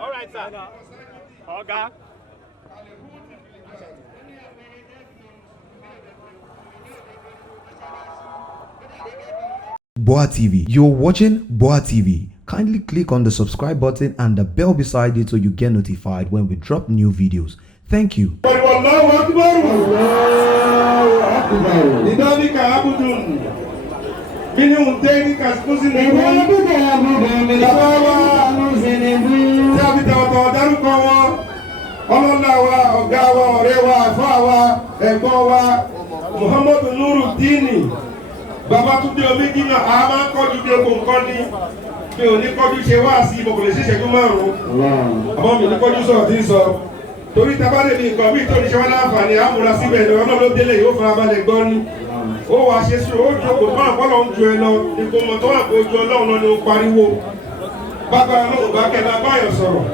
All right, sir. Ọ̀gá. Boa TV. You're watching Boa TV. Kindly click on the subscribe button and the bell beside it so you get notified when we drop new videos. Thank you. Muhammadu Nuruddin Babatunde Omidina a máa ń kọjú dé epo nǹkan ní mi ò ní kọjú ṣe wá sí mo kò lè ṣiṣẹ́ tó márùn-ún àmọ́ mi ní kọjú sọ̀rọ̀ tí ń sọ torí tabalẹ̀ ní nǹkan bí ìtọ́ni ṣe wá láǹfààní àmúra síbẹ̀ ní ọlọ́run ló délé yóò fara balẹ̀ gbọ́ ní ó wàá ṣe sùn ó jókòó fún àpọ́lọ̀ ń ju ẹ lọ ní kò mọ̀ tó wà kó ju ọlọ́run lọ ní o pariwo bàbá ọlọ́run bá kẹ́ bá báyọ̀ sọ̀rọ̀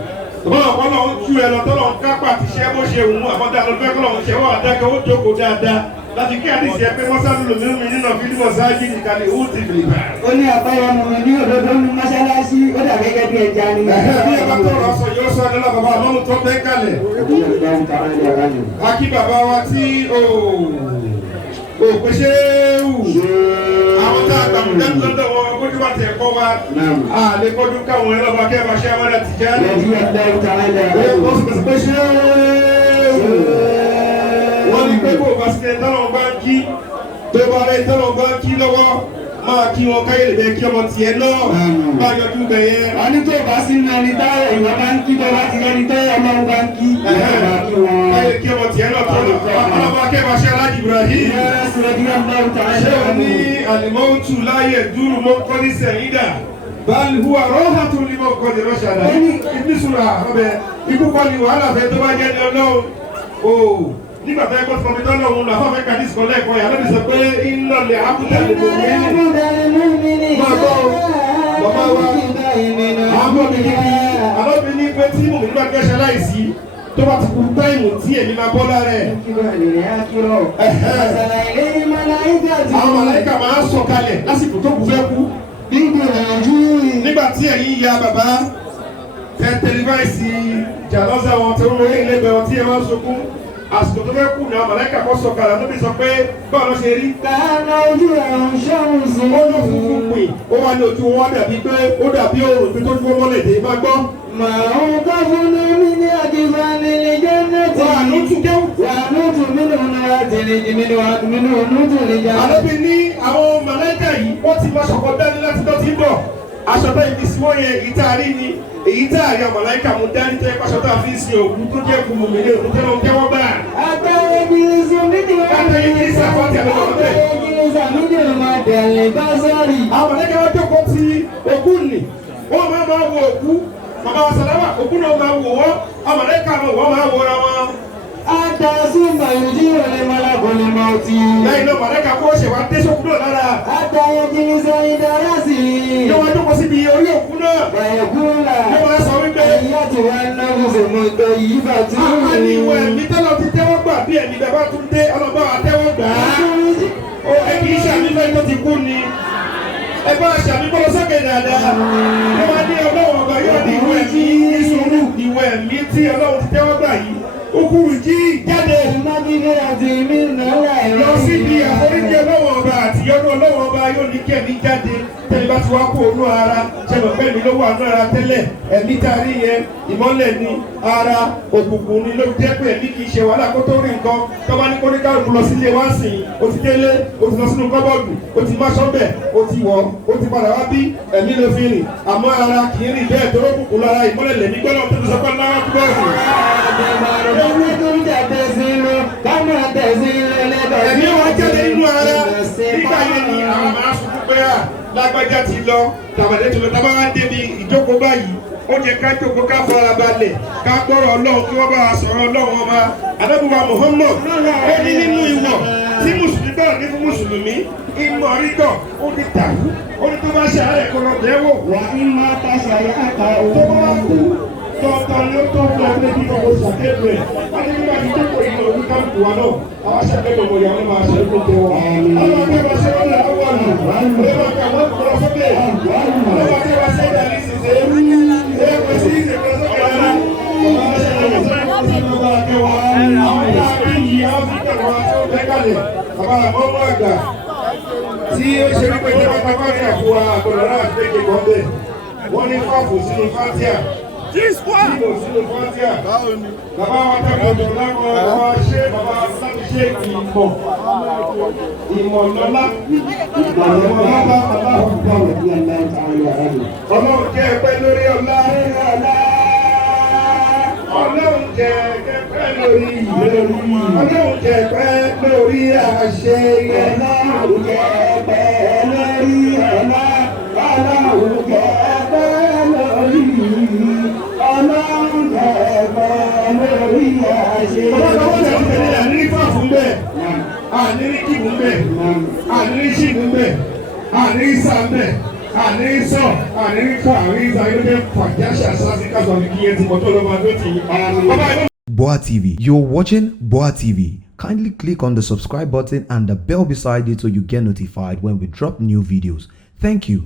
ṣùgbọ́n àpọ́lọ̀ ń ju ẹ lọ tọ́lọ̀ ń kápá ti ṣẹ́ bó ṣe wù ú àbọ̀dá lọ́dún ẹ̀kọ́ lọ́run ṣẹ́ wà dákẹ́ ó jókòó dáadáa láti kí àdìsí ẹ pé wọ́n sáré lòmí mi nínú fídíò sáájì nìkalẹ̀ ó ti bìlì bá. ó ní àbáyọ ọmọ mi ní òdodo ní mọ́ṣáláṣí ó dà gẹ́gẹ́ bí ẹja ni. bí ẹ bá tọrọ sọ yóò sọ ẹni lọ bàbá àmọ́mú tó bẹ́ kalẹ̀. akí bàbá wa tí o pèsè wù àwọn tá a gbà mú dẹ́nu lọ́dọ̀ wọn kójú bá tẹ̀ kọ́ wa a lè kọjú káwọn ẹ lọ́ba kẹ́ ẹ bá ṣe àwọn ẹ̀ tìjà. wọ́n ní pé kó o bá sílẹ̀ tọ́lọ̀ bá ń kí tó bá rẹ̀ tọ́lọ̀ bá ń kí lọ́wọ́ máa kí wọn káyé lè bẹ kí ọmọ tiẹ̀ náà bá yọjú bẹ̀ yẹn. a ní tó bá sí ní ẹni táyà ìwọ bá ń kí tó bá ti rẹni táyà ọlọ́run bá ń kí. káyé kí ọmọ tiẹ̀ náà tọ́lọ̀ ọlọ́ba akẹ́kọ̀ọ́ ṣe Aláàjì Ibrahim. ṣé o ní àlìmọ́tù láyé dúró mọ́kọ́ ní sẹ̀yìndà báyìí huwa rọ́hàtú ní mọ́kọ́ ní rọ́ṣàdá. ìdísùnà ọbẹ̀ ikú kọ́ ni wàhálà fẹ́ tó bá jẹ́ ní ọlọ́run. nígbà tó yẹ kó fọmi tọ́lọ̀ òun làwọn afẹ́ kàdí ìsìkọ́ lẹ́ẹ̀kọ́ yà lóbi sọ pé iná lè ábúdá lè bò ní. máa bọ́ bàbá wa àwọn mi ní alóbi ní pé tí mo nígbà tó ṣe láìsí tó bá ti kú táìmù tí èmi máa bọ́ lára ẹ̀. àwọn màláíkà máa ń sọ kalẹ̀ lásìkò tó kù fẹ́ kú. nígbà tí ẹ̀yin ya bàbá tẹ tẹlifáìsì jàlọ́sà wọn tó ń wọlé ilé bẹ̀rẹ̀ tí ẹ máa ń sunkún àsìkò tó fẹ́ kù ní àwọn màláíkà kọ́ sọ kalẹ̀ níbi sọ pé báwo ló ṣe rí. kàánà ojú ẹ̀rùn ṣọ́run sí. ó ló funfun pin ó wá ní ojú wọn dàbí pé ó dàbí òòrùn pé tó dúró mọ́lẹ̀ dé má gbọ́. màá ń kọ́ fún mi ní àdìbò nílé jẹ́nẹ́tì. wà á nútù kéwù. wà á nútù nínú náà tẹ̀lé nínú nútù lè jà. àlóbi ní àwọn màláíkà yìí wọ́n ti máa ṣọ̀kọ̀ dání láti tó ti bọ̀ aṣọ tó ibi sí wọ́n yẹn ìtaari ni èyí tá àrí àwọn màláíkà mú dání tẹ́ pàṣọ tó a fi ń sin òkú tó jẹ́ kùmù mi ní òkú tẹ́ lọ́n tẹ́wọ́ gbà. àtàwọn ìgbìyànjú méjì wá. àtàwọn ìgbìyànjú àfọ̀tẹ̀ lọ́wọ́ bẹ́ẹ̀. àtàwọn máa tẹ̀lé bá sọ́ọ̀rì. àwọn màláíkà wọ́n jókòó ti òkú nì wọ́n máa wo òkú bàbá wa sàlámà òkú náà máa wò wọ́n àwọn màláíkà wọ́n máa wo ra wọn. àtàsùnmọ̀ ìdí òní mọ́lákùnrin máa ti. lẹ́yìn náà màláíkà kó ṣe wá dé sókú náà lára. àtàwọn ìgbìyànjú ìdára sí i. yóò wá jókòó síbi orí òkú náà. bàyẹ̀kúrà. yóò wá sọ wípé. ìyá tí wàá ná fòfòmò tó yí bàtú. àwọn ìwẹ̀ mi tẹ́lọ̀ ti tẹ́wọ́ gbà bí ẹ̀mí bàbá tún dé ọlọ́ba àtẹ́wọ́ gbà á. ẹ kì í ṣàmì fẹ́ tó ti kú ni. ẹ bá ṣàmì bọ́lọ́ sókè dáadáa. wọ́n máa ní ọlọ́wọ́ ọba yóò ní ìwẹ̀ mi ìṣòro ìwẹ̀ mi tí ọlọ́run ti tẹ́wọ́ gbà yìí. okùnrin jí jáde. ìmọ̀gídé àti ìmí nàlá ẹ̀rọ. lọ síbi àforíjì ọlọ́wọ́ ọba àti ìyọ́nú ọlọ́wọ́ ọba yóò ní kí ẹ̀mí jáde. tẹ́lẹ̀ bá ti wá kó ònú ara ṣẹlẹ̀ pé mi ló wà ní ara tẹ́lẹ̀ ẹ̀mí tá a rí yẹn ìmọ́lẹ̀ ni ara òkùnkùn ni ló jẹ́ pé ẹ̀mí kì í ṣe wàhálà kó tó rí nǹkan tó bá ní kó ní káàrùn lọ sílé wá sìn o ti délé o ti lọ sínú kọ́bọ̀dù o ti má sọ́bẹ̀ o ti wọ̀ o ti padà wá bí ẹ̀mí ló fi rìn àmọ́ ara kì í rìn bẹ́ẹ̀ tó rókùnkùn lára ìmọ́lẹ̀ lẹ̀mí gbọ́dọ̀ tó ti sọ pé náà tó bẹ́ẹ̀ ẹ̀mí wa jáde nínú ara nígbà yẹn ni àwọn máa sunkún pé à lágbájá ti lọ tàbàdé ti lọ tá a bá wá débi ìjókòó báyìí ó jẹ ká jókòó ká fara balẹ̀ ká gbọ́rọ̀ ọlọ́run kí wọ́n bá wa sọ̀rọ̀ ọlọ́run ọba adábùwà Muhammad ó ní nínú ìwọ̀ tí mùsùlùmí gbọ́dọ̀ ní fún mùsùlùmí ìmọ̀ rígọ̀ ó ní tàbí ó ní tó bá ṣe àárẹ̀ kó lọ bẹ́ẹ̀ wò. wà á má tàṣà yà àkà tó bá wá kú òun. tọ́tọ́ ni ó tó fún ẹgbẹ́ bí kò ṣàkéèdè ẹ̀ wọ́n ní nígbà tí jókòó yìí lọ ní káàkiri wa náà àwọn aṣàkéèdè ọmọ ìyàwó máa ṣe é kó tó wọn. àwọn akẹ́kọ̀ọ́ ṣe wọ́n lè wọ́n nù wọ́n máa kà wọ́n kọ́ sókè àwọn akẹ́kọ̀ọ́ ṣe é dàní ṣiṣẹ́ ẹ̀ kò sí ìṣèkọ́ sókè rárá ọmọ aṣàkéèdè tí ó ṣe wípé tí wọ́n pápá ní àfúwà àgbọ̀dọ̀ náà fi kéèké kan bẹ̀ wọ́n ní fọ́ọ̀fù sínú fátíà kílò sínú fátíà bàbá wa tẹ́kọ̀ọ́ ọ̀dọ̀ láwọn ọmọ ṣe bàbá láti ṣe ìmọ̀lọ́lá ọlọ́run jẹ́ ẹgbẹ́ lórí ọlá ọlọ́run jẹ́ ẹgbẹ́ lórí ìlérí ọlọ́run jẹ́ ẹgbẹ́ lórí àṣẹ ọlọ́run jẹ́ ẹgbẹ́ lórí ọlá ọlọ́run jẹ́ ẹgbẹ́ lórí ọlọ́run jẹ́ ẹgbẹ́ lórí àṣẹ. ọlọ́run jẹ́ ẹgbẹ́ àníní fàfù ń bẹ̀ àníní kìbù ń bẹ̀ àníní ṣìbù ń bẹ̀ àníní sà ń bẹ̀ àníní sọ àníní kọ àníní sà yóò dé fàjáṣà sásì kásọ̀ ní kíyẹn ti mọ̀tò lọ́mọ adó tì í. Boa TV. You're watching Boa TV. Kindly click on the subscribe button and the bell beside it so you get notified when we drop new videos. Thank you.